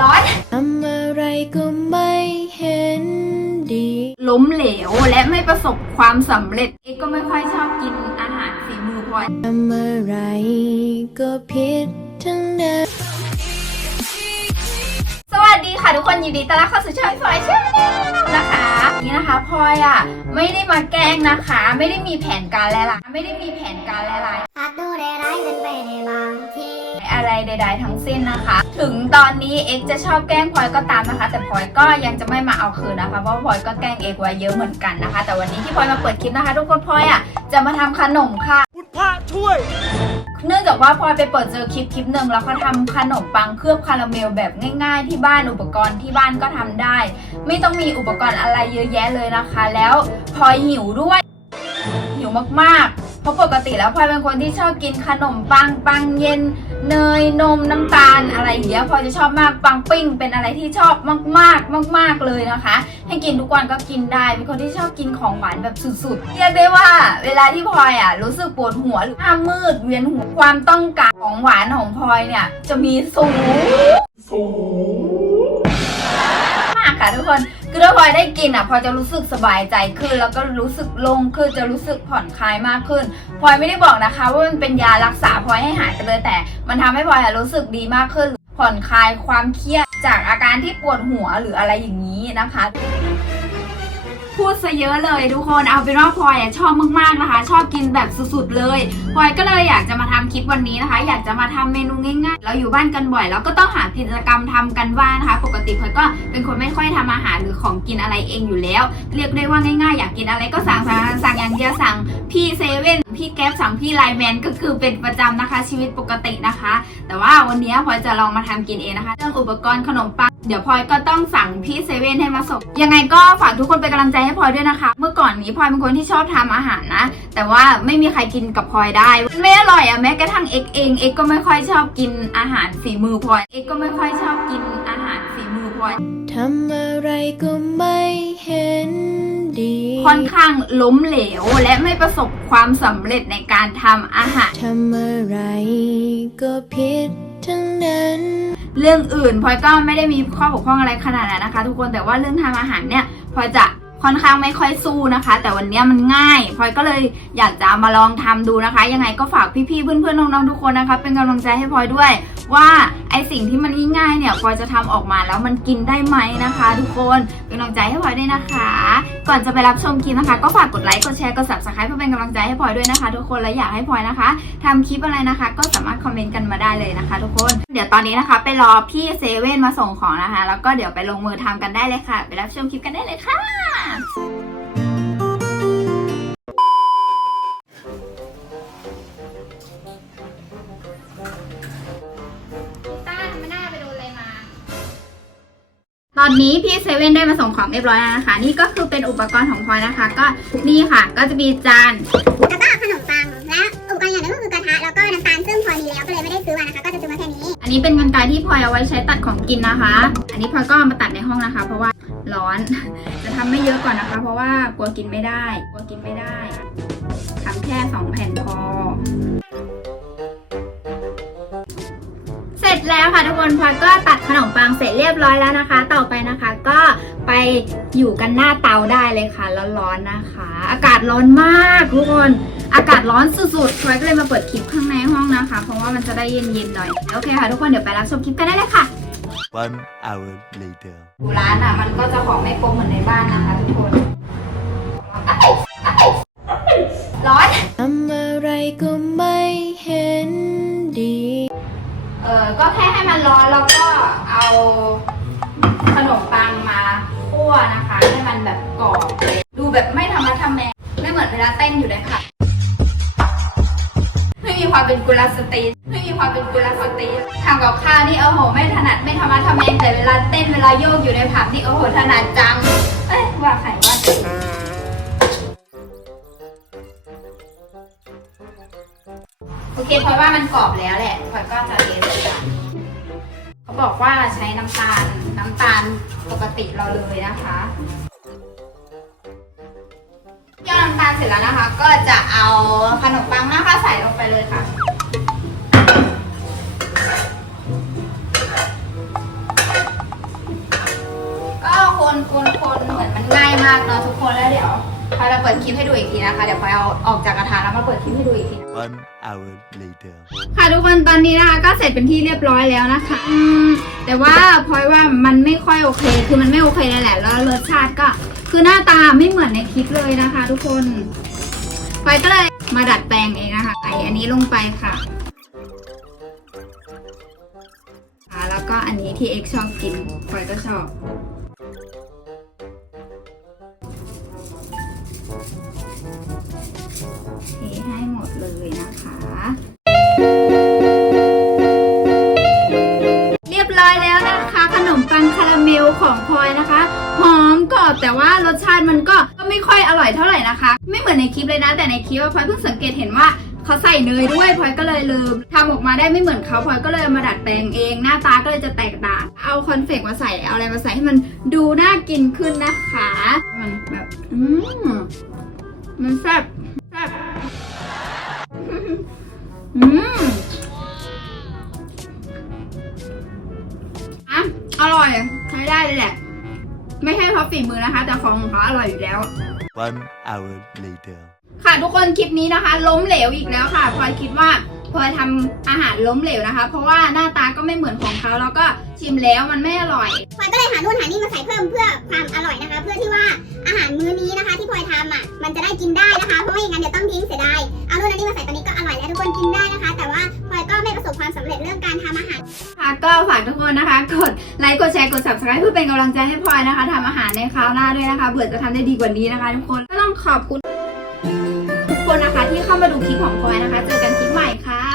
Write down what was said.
ร้อนทำอะไรก็ไม่เห็นดี ล้มเหลวและไม่ประสบความสำเร็จ เอ็กก็ไม่ค่อยชอบกินอาหารฝีมือพลอยทำอะไรก็ผิดทั้งนั้น สวัสดีค่ะทุกคนยินดีต้อนรับเข้าสู่ช่องพลอยชาแนลนะคะ นี่นะคะพลอยอะไม่ได้มาแกล้งนะคะ ไม่ได้มีแผนการและลายไม่ได้มีแผนการและลายอาจดูได้ร้ายเกินไปในบางที อะไรใด ๆ ทั้งสิ้นนะคะ ถึงตอนนี้เอ็กจะชอบแกล้งพลอยก็ตามนะคะ แต่พลอยก็ยังจะไม่มาเอาคืนนะคะเพราะพลอยก็แกล้งเอ็กไว้เยอะเหมือนกันนะคะ แต่วันนี้ที่พลอยมาเปิดคลิปนะคะ ทุกคนพลอยอะจะมาทำขนมค่ะคุณพระช่วย เนื่องจากว่าพลอยไปเปิดเจอคลิปคลิปหนึ่งแล้วเขาทำขนมปังเคลือบคาราเมลแบบง่าย ๆ ที่บ้านอุปกรณ์ที่บ้านก็ทำได้ ไม่ต้องมีอุปกรณ์อะไรเยอะแยะเลยนะคะ แล้วพลอยหิวด้วยหิวมากๆเพ ราะปกติแล้วพลอยเป็นคนที่ชอบกินขนมปังปังเย็นเนยนมน้ำตาลอะไรอย่างเงี้ยพลอยจะชอบมากปังปิ้ง เป็นอะไรที่ชอบมากๆ มาก ๆเลยนะคะ ให้กินทุกวันก็กินได้ เป็นคนที่ชอบกินของหวานแบบสุดๆเรียกได้ว่า เวลาที่พลอยอะรู้สึกปวดหัวหรือหน้ามืดเวียนหัวความต้องการของหวานของพลอยเนี่ยจะมีสูงมาก คน คือถ้าพลอยได้กินอะพลอยจะรู้สึกสบายใจขึ้น แล้วก็รู้สึกโลงขึ้นจะรู้สึกผ่อนคลายมากขึ้นพลอยไม่ได้บอกนะคะ ว่ามันเป็นยารักษาพลอยให้หายไปเลยแต่ มันทำให้พลอยรู้สึกดีมากขึ้น ผ่อนคลายความเครียดจากอาการที่ปวดหัวหรืออะไรอย่างนี้นะคะ พูดซะเยอะเลยทุกคนเอาเป็นว่าพลอยชอบมากๆนะคะ ชอบกินแบบสุดๆเลยพลอยก็เลยอยากจะมาทำคลิปวันนี้นะคะ อยากจะมาทำเมนูง่ายๆ เราอยู่บ้านกันบ่อยแล้วก็ต้องหากิจกรรมทำกันบ้างนะคะ ปกติพลอยก็เป็นคนไม่ค่อยทำอาหารหรือของกินอะไรเองอยู่แล้ว เรียกได้ว่าง่ายๆ อยากกินอะไรก็สั่งสั่งสั่งอย่างเดียวสั่งพี่เซเว่น พี่แก๊ปสั่งพี่ไลแมนก็คือเป็นประจำนะคะ ชีวิตปกตินะคะ แต่ว่าวันนี้พลอยจะลองมาทำกินเองนะคะ เรื่องอุปกรณ์ขนมปังเดี๋ยวพลอยก็ต้องสั่งพี่เซเว่นให้มาส่งยังไงก็ฝากทุกคนเป็นกำลังใจให้พลอยด้วยนะคะ เมื่อก่อนนี้พลอยเป็นคนที่ชอบทำอาหารนะ แต่ว่าไม่มีใครกินกับพลอยได้มันไม่อร่อยอะแม้กระทั่งเอ็กเองเอ็กก็ไม่ค่อยชอบกินอาหารฝีมือพลอยเอ็กก็ไม่ค่อยชอบกินอาหารฝีมือพลอยทำอะไรก็ไม่เห็นดี ค่อนข้างล้มเหลว และไม่ประสบความสำเร็จในการทำอาหารทำอะไรก็ผิดทั้งนั้นเรื่องอื่นพลอยก็ไม่ได้มีข้อบกพร่องอะไรขนาดนั้นนะคะ ทุกคนแต่ว่าเรื่องทำอาหารเนี่ยพลอยจะค่อนข้างไม่ค่อยสู้นะคะ แต่วันเนี้ยมันง่ายพลอยก็เลยอยากจะมาลองทำดูนะคะ ยังไงก็ฝากพี่ๆเพื่อนๆน้องๆทุกคนนะคะ เป็นกำลังใจให้พลอยด้วย ว่าไอสิ่งที่มันง่ายๆเนี่ยพลอยจะทำออกมาแล้วมันกินได้ไหมนะคะ ทุกคนเป็นกำลังใจให้พลอยด้วยนะคะ ก่อนจะไปรับชมคลิปนะคะ ก็ฝากกดไลค์กดแชร์กด subscribe เพื่อเป็นกำลังใจให้พลอยด้วยนะคะ ทุกคนและอยากให้พลอยนะคะทำคลิปอะไรนะคะ ก็สามารถคอมเมนต์กันมาได้เลยนะคะ ทุกคนเดี๋ยวตอนนี้นะคะ ไปรอพี่เซเว่นมาส่งของนะคะ แล้วก็เดี๋ยวไปลงมือทำกันได้เลยค่ะ ไปรับชมคลิปกันได้เลยค่ะ อนนี้พี่เซเว่นได้มาส่งของเรียบร้อยแล้วนะคะ นี่ก็คือเป็นอุปกรณ์ของพลอยนะคะ ก็นี่ค่ะ ก็จะมีจานแล้วก็ขนมปังและอุปกรณ์อย่างหนึงก็คือกระทะแล้วก็น้ำตาลซึ่งพอมีแล้วก็เลยไม่ได้ซื้อมานะคะ ก็จะซื้อมาแค่นี้ อันนี้เป็นกรรไกรที่พลอยเอาไว้ใช้ตัดของกินนะคะ อันนี้พลอยก็เอามาตัดในห้องนะคะ เพราะว่าร้อน จะทำไม่เยอะก่อนนะคะ เพราะว่ากลัวกินไม่ได้ กลัวกินไม่ได้ทำแค่สองแผ่นพอเสร็จ แล้วค่ะทุกคนพลอยก็ตัดขนมปังเสร็จเรียบร้อยแล้วนะคะ ต่อไปนะคะก็ไปอยู่กันหน้าเตาได้เลยค่ะร้อนๆนะคะ อากาศร้อนมากทุกคนอากาศร้อนสุดๆพลอยก็เลยมาเปิดคลิปข้างในห้องนะคะ เพราะว่ามันจะได้เย็นๆหน่อยโอเคค่ะทุกคนเดี๋ยวไปรับชมคลิปกันได้เลยค่ะ One hour later ดูร้านอะมันก็จะของไม่ครบเหมือนในบ้านนะคะทุกคนร้อน เออก็แค่ให้มันร้อนแล้วก็เอาขนมปังมาคั่วนะคะ ให้มันแบบกรอบดูแบบไม่ธรรมะทำแมงไม่เหมือนเวลาเต้นอยู่เลยค่ะไม่มีความเป็นกุลสตรีไม่มีความเป็นกุลสตรีทำกับข้าวนี่โอ้โห ไม่ถนัดไม่ธรรมะทำแมงแต่เวลาเต้นเวลาโยกอยู่ในผับนี่โอ้โหถนัดจัง เอ้ยว่าใคร เคเพราะว่ามันกรอบแล้วแหละพลอยก็จะเทส่จานเขาบอกว่าใช้น้ำตาลน้ำตาลปกติเราเลยนะคะย่อน้ำตาลเสร็จแล้วนะคะ ก็จะเอาขนมปังนะคะใส่ลงไปเลยค่ะพคนคนคนเหมือนมันง่ายมากเนาะทุกคนแล้วเดี๋ยวพอยมาเปิดคลิปให้ดูอีกทีนะคะ เดี๋ยวพอยเอาออกจากกระทะแล้วมาเปิดคลิปให้ดูอีกที hour later. ค่ะทุกคนตอนนี้นะคะก็เสร็จเป็นที่เรียบร้อยแล้วนะคะอืมแต่ว่าพลอยว่ามันไม่ค่อยโอเค คือมันไม่โอเคเลยแหละแล้วรสชาติก็คือหน้าตาไม่เหมือนในคลิปเลยนะคะ ทุกคนพลอยก็เลยมาดัดแปลงเองนะคะใส่อันนี้ลงไปค่ะแล้วก็อันนี้ที่เอ็กชอบกินพลอยก็ชอบ เรียบร้อยแล้วนะคะ ขนมปังคาราเมลของพลอยนะคะ หอมกรอบแต่ว่ารสชาติมันก็ก็ไม่ค่อยอร่อยเท่าไหร่นะคะ ไม่เหมือนในคลิปเลยนะ แต่ในคลิปพลอยเพิ่งสังเกตเห็นว่าเขาใส่เนยด้วยพลอยก็เลยลืมทำออกมาได้ไม่เหมือนเขาพลอยก็เลยมาดัดแปลงเอง หน้าตาก็เลยจะแตกต่าง เอาคอนเฟกต์มาใส่เอาอะไรมาใส่ให้มันดูน่ากินขึ้นนะคะ มันแบบ อืมมันแซ่บ ฝีมือนะคะ แต่ของของเขาอร่อยอยู่แล้ว One hour later. ค่ะทุกคนคลิปนี้นะคะ ล้มเหลวอีกแล้วค่ะพลอยคิดว่าพลอยทำอาหารล้มเหลวนะคะ เพราะว่าหน้าตาก็ไม่เหมือนของเขาแล้วก็ชิมแล้วมันไม่อร่อยพลอยก็เลยหานู่นหานี่มาใส่เพิ่มเพื่อความอร่อยนะคะ เพื่อที่ว่าอาหารมื้อนี้นะคะ ที่พลอยทำอะมันจะได้กินได้นะคะเพราะว่าอย่างนั้นเดี๋ยวต้องทิ้งเสียดายเอานู่นอันนี้มาใส่ตอนนี้ก็อร่อยแล้วทุกคนกินได้นะคะ แต่ว่าพลอยก็ไม่ประสบความสำเร็จเรื่องการทำอาหารค่ะก็ฝากทุกคนนะคะ กดไลค์กดแชร์กด subscribe เพื่อเป็นกำลังใจให้พลอยนะคะทำอาหารในคราวหน้าด้วยนะคะเผื่อจะทำได้ดีกว่านี้นะคะทุกคนก็ต้องขอบคุณทุกคนนะคะที่เข้ามาดูคลิปของพลอยนะคะ เจอกันคลิปใหม่ค่ะ